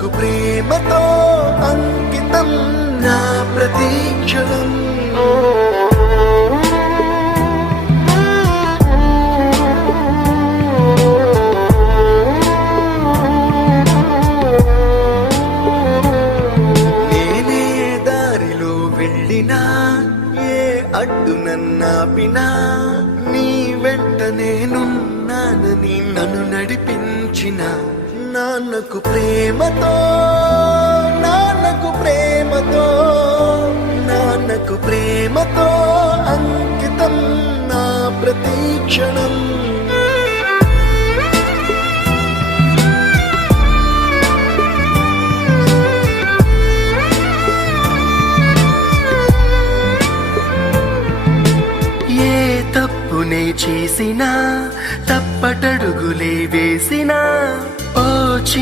నాన్నకు ప్రేమతో అంకితం నా ప్రతి క్షణం. నేనే దారిలో వెళ్ళినా ఏ అడ్డు నన్నాపినా నీ వెంట నేనున్నానని నన్ను నడిపించిన నాన్నకు ప్రేమతో నాన్నకు ప్రేమతో నాన్నకు ప్రేమతో అంకితం నా ప్రతి క్షణం. ఏ తప్పునే చేసినా తప్పటడుగులే వేసినా